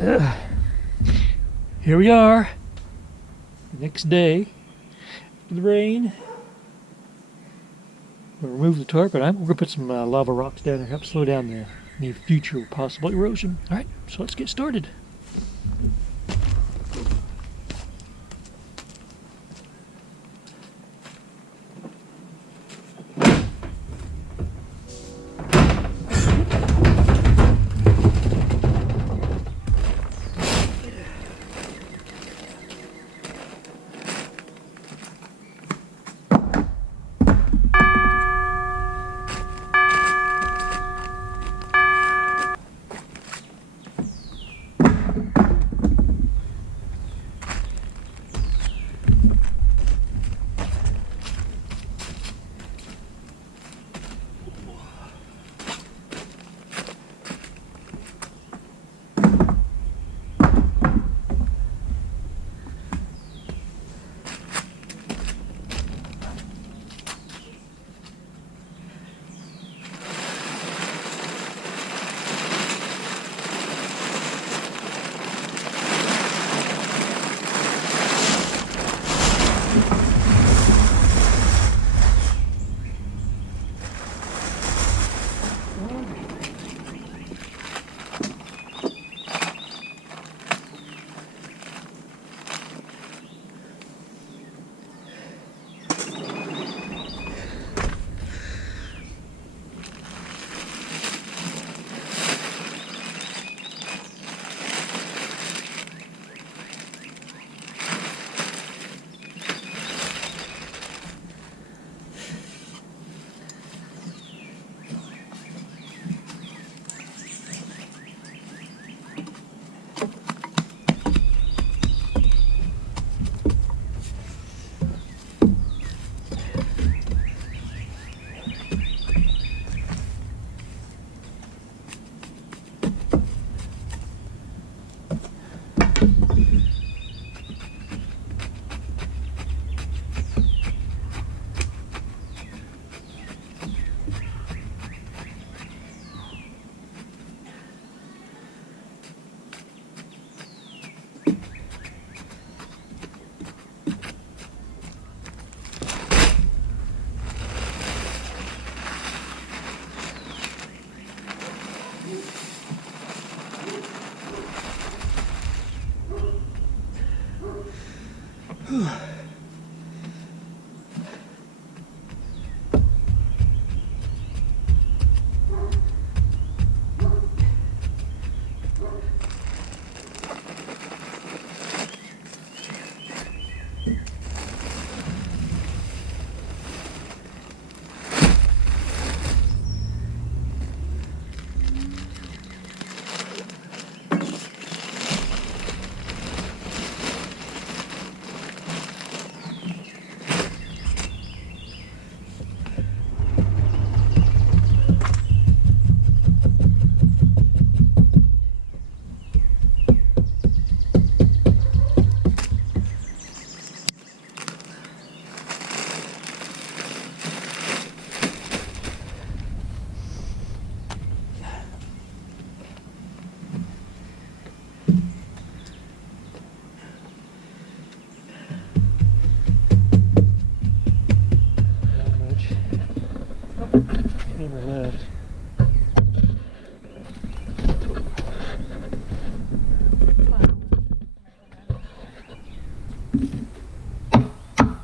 Here we are, next day, the rain. We'll remove the tarp, and we're going to put some lava rocks down there to help slow down the future possible erosion. All right, so let's get started.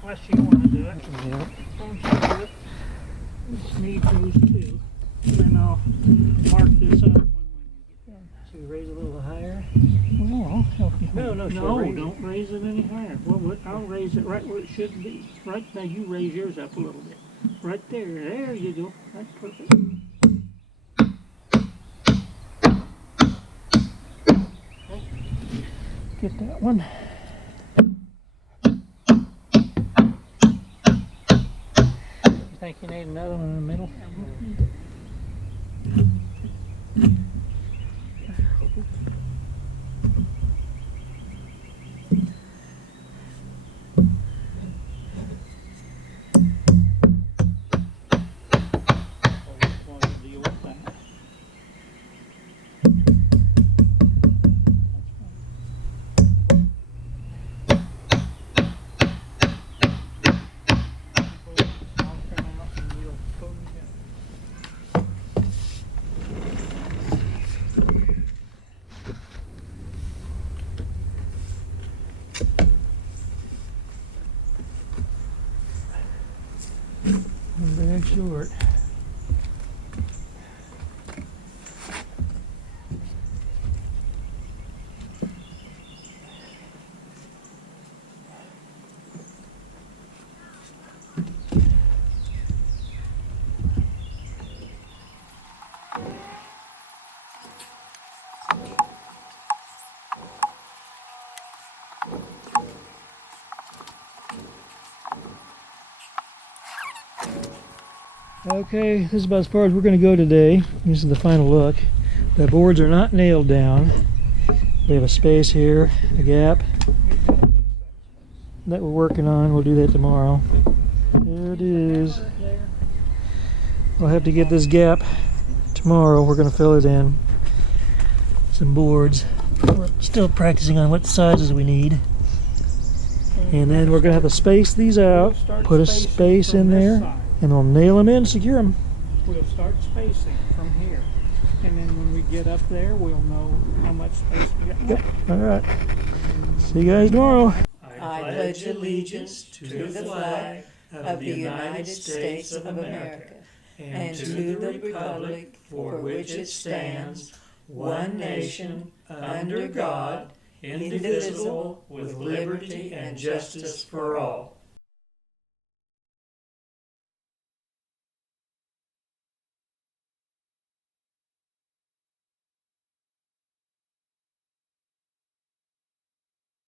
Unless you want to do it. Yeah. Don't you do it? Just need those two. And then I'll mark this up when you get done. So you raise it a little higher. Well, I'll help you. No, don't raise it any higher. Well, I'll raise it right where it should be. Right now, you raise yours up a little bit. Right there. There you go. That's perfect. Okay. Get that one. You think you need another one in the middle? short. Okay, this is about as far as we're going to go today. This is the final look. The boards are not nailed down. We have a space here, a gap that we're working on. We'll do that tomorrow. There it is. We'll have to get this gap tomorrow. We're going to fill it in. Some boards. We're still practicing on what sizes we need. And then we're going to have to space these out, put a space in there, and we'll nail them in, secure them. We'll start spacing from here. And then when we get up there, we'll know how much space we got. Yep. All right. See you guys tomorrow. I pledge allegiance to the flag of the United States of America and to the republic for which it stands, one nation, under God, indivisible, with liberty and justice for all.